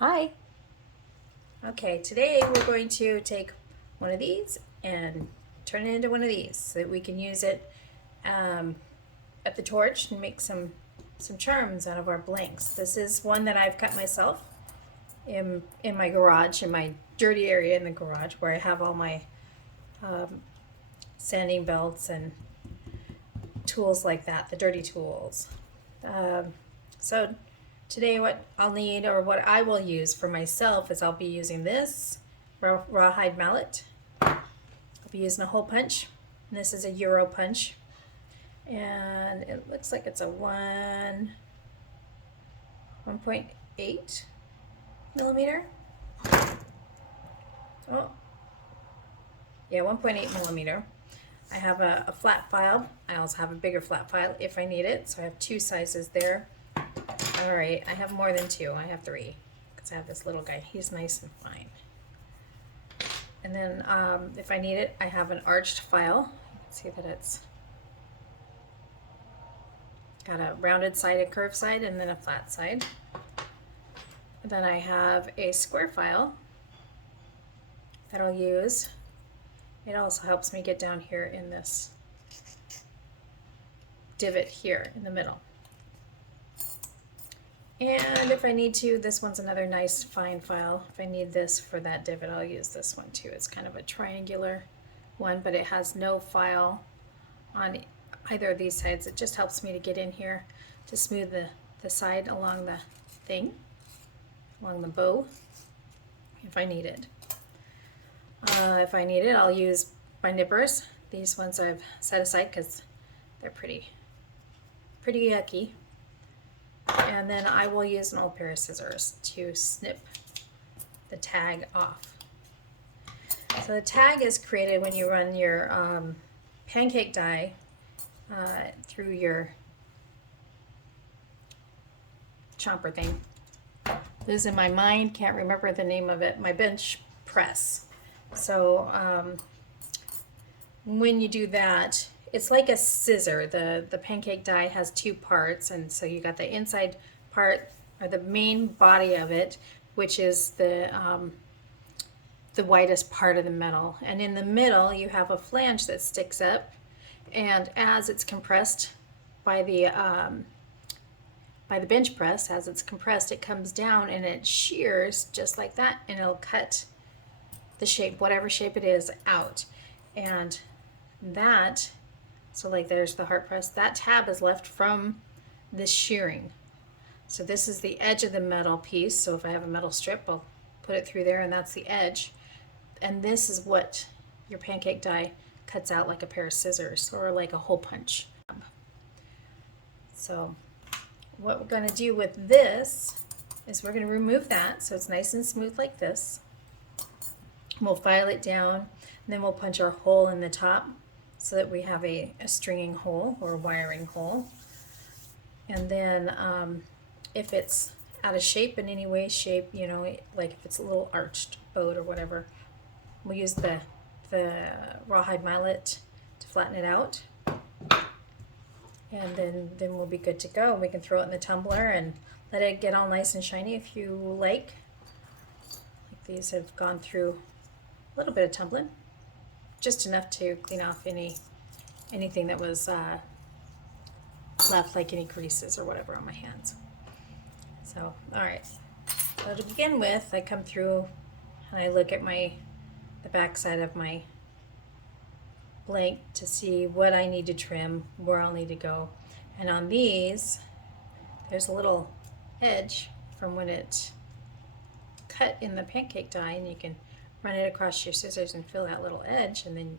Hi. Okay, today we're going to take one of these and turn it into one of these so that we can use it um, at the torch and make some charms out of our blanks. This is one that I've cut myself in my garage, in my dirty area in the garage where I have all my um, sanding belts and tools like that, the dirty tools. So today what I'll need, or what I will use for myself, is I'll be using this rawhide mallet. I'll be using a hole punch. And this is a Euro punch. And it looks like it's a 1.8 millimeter. Oh, yeah, 1.8 millimeter. I have a flat file. I also have a bigger flat file if I need it. So I have two sizes there. All right, I have more than two. I have three because I have this little guy. He's nice and fine. And then if I need it, I have an arched file. You can see that it's got a rounded side, a curved side, and then a flat side. And then I have a square file that I'll use. It also helps me get down here in this divot here in the middle. And if I need to, this one's another nice fine file. If I need this for that divot, I'll use this one too. It's kind of a triangular one, but it has no file on either of these sides. It just helps me to get in here to smooth the side along the thing, along the bow, if I need it. If I need it, I'll use my nippers. These ones I've set aside because they're pretty yucky. And then I will use an old pair of scissors to snip the tag off. So the tag is created when you run your pancake die through your chomper thing. Losing my mind, can't remember the name of it. My bench press. So when you do that, it's like a scissor. The pancake die has two parts, and so you got the inside part, or the main body of it, which is the widest part of the metal. And in the middle, you have a flange that sticks up, and as it's compressed by the bench press, as it's compressed, it comes down and it shears just like that, and it'll cut the shape, whatever shape it is, out. And that, so like there's the heart press, that tab is left from this shearing. So this is the edge of the metal piece. So if I have a metal strip, I'll put it through there, and that's the edge. And this is what your pancake die cuts out, like a pair of scissors or like a hole punch. So what we're going to do with this is we're going to remove that so it's nice and smooth like this. We'll file it down, and then we'll punch our hole in the top so that we have a stringing hole or a wiring hole. And then if it's out of shape in any way, you know, like if it's a little arched boat or whatever, we'll use the rawhide mallet to flatten it out. And then we'll be good to go. We can throw it in the tumbler and let it get all nice and shiny if you like. These have gone through a little bit of tumbling, just enough to clean off anything that was left, like any creases or whatever on my hands. So, all right. So to begin with, I come through and I look at the back side of my blank to see what I need to trim, where I'll need to go. And on these, there's a little edge from when it cut in the pancake die, and you can run it across your scissors and feel that little edge, and then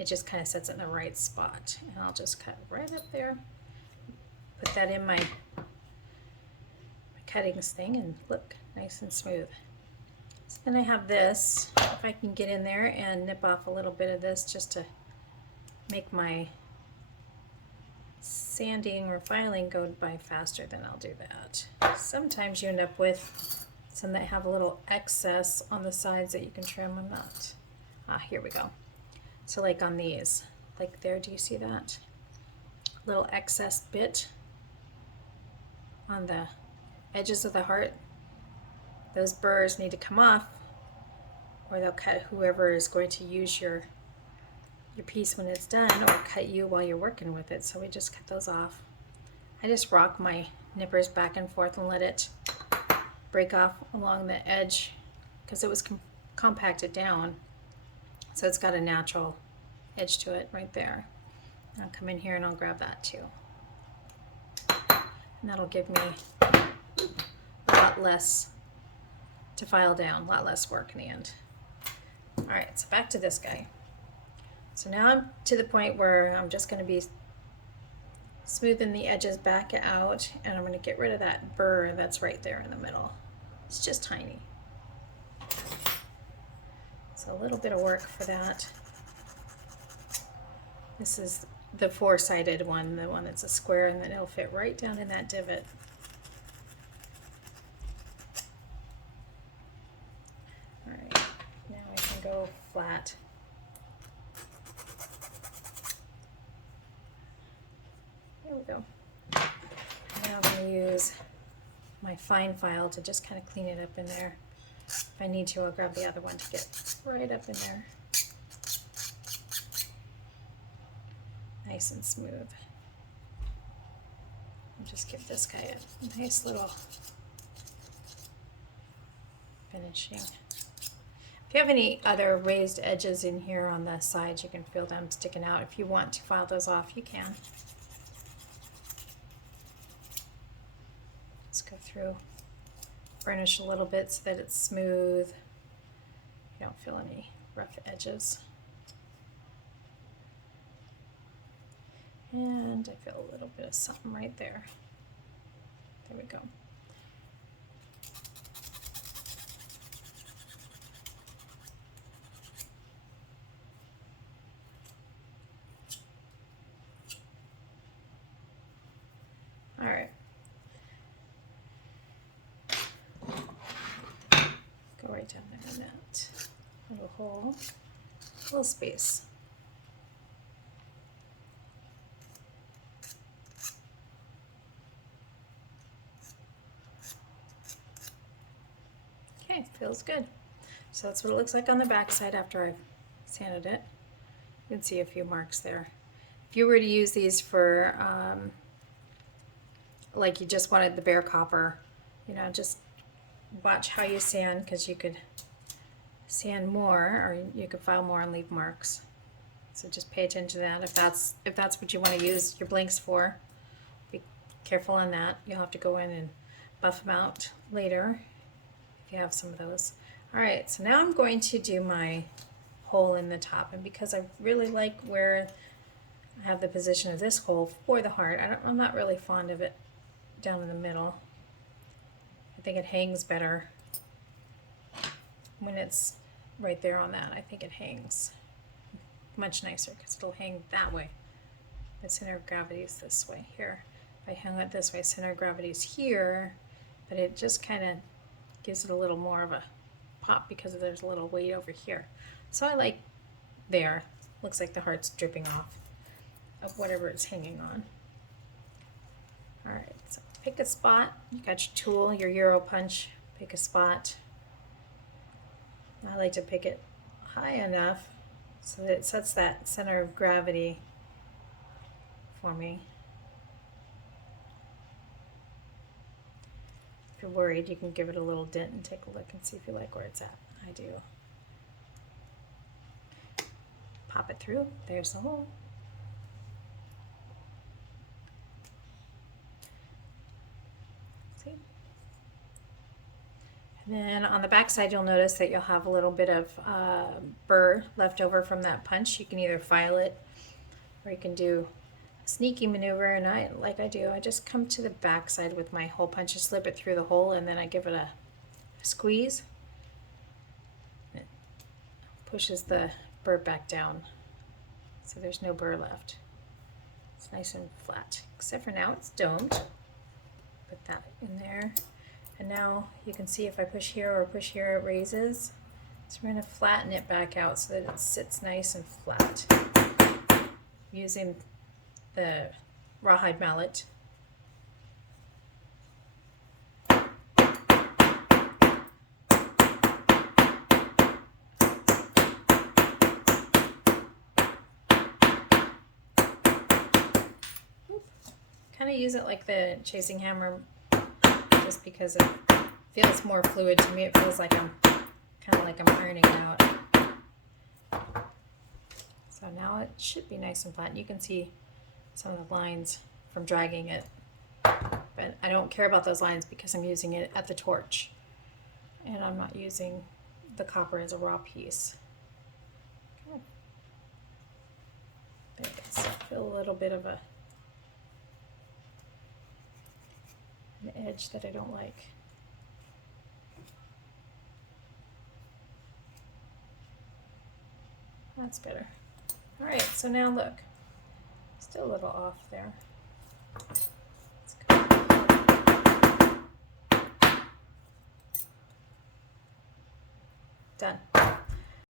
it just kind of sets it in the right spot. And I'll just cut right up there, put that in my cuttings thing, and look, nice and smooth. So then I have this, if I can get in there and nip off a little bit of this just to make my sanding or filing go by faster, then I'll do that. Sometimes you end up with some that have a little excess on the sides that you can trim. I'm not. Here we go. So like on these, like there, do you see that? Little excess bit on the edges of the heart. those burrs need to come off, or they'll cut whoever is going to use your piece when it's done, or cut you while you're working with it. So we just cut those off. I just rock my nippers back and forth and let it break off along the edge because it was compacted down, so it's got a natural edge to it right there. I'll come in here and I'll grab that too, and that'll give me a lot less to file down, a lot less work in the end. All right, so back to this guy. So now I'm to the point where I'm just going to be smoothing the edges back out, and I'm going to get rid of that burr that's right there in the middle. It's just tiny. So a little bit of work for that. This is the four-sided one, the one that's a square, and then it'll fit right down in that divot. All right, now I can go flat. There we go. Now I'm going to use my fine file to just kind of clean it up in there. If I need to, I'll grab the other one to get right up in there. Nice and smooth. I'll just give this guy a nice little finishing. If you have any other raised edges in here on the sides, you can feel them sticking out. If you want to file those off, you can. Let's go through, burnish a little bit so that it's smooth. You don't feel any rough edges. And I feel a little bit of something right there. There we go. All right. Go right down there in that little hole, little space. Okay, feels good. So that's what it looks like on the back side after I've sanded it. You can see a few marks there. If you were to use these for, like you just wanted the bare copper, you know, just watch how you sand, because you could sand more, or you could file more and leave marks. So just pay attention to that. If that's what you want to use your blanks for, be careful on that. You'll have to go in and buff them out later if you have some of those. All right, so now I'm going to do my hole in the top, and because I really like where I have the position of this hole for the heart, I'm not really fond of it down in the middle. I think it hangs better when it's right there on that. I think it hangs much nicer because it'll hang that way. The center of gravity is this way here. If I hung it this way, center of gravity is here, but it just kind of gives it a little more of a pop because there's a little weight over here. So I like there. Looks like the heart's dripping off of whatever it's hanging on. All right, so pick a spot. You got your tool, your Euro punch. Pick a spot. I like to pick it high enough so that it sets that center of gravity for me. If you're worried, you can give it a little dent and take a look and see if you like where it's at. I do. Pop it through. There's the hole. See? And then on the back side, you'll notice that you'll have a little bit of burr left over from that punch. You can either file it, or you can do a sneaky maneuver, and I just come to the back side with my hole punch, and slip it through the hole, and then I give it a squeeze. It pushes the burr back down, so there's no burr left. It's nice and flat, except for now it's domed. Put that in there. And now you can see if I push here or push here, it raises. So we're going to flatten it back out so that it sits nice and flat. Using the rawhide mallet. kind of use it like the chasing hammer just because it feels more fluid to me. It feels like I'm kind of like I'm ironing it out. So now it should be nice and flat. And you can see some of the lines from dragging it. But I don't care about those lines because I'm using it at the torch. And I'm not using the copper as a raw piece. Okay. There it is. I feel a little bit of an edge that I don't like. That's better. All right, so now look. Still a little off there. Done.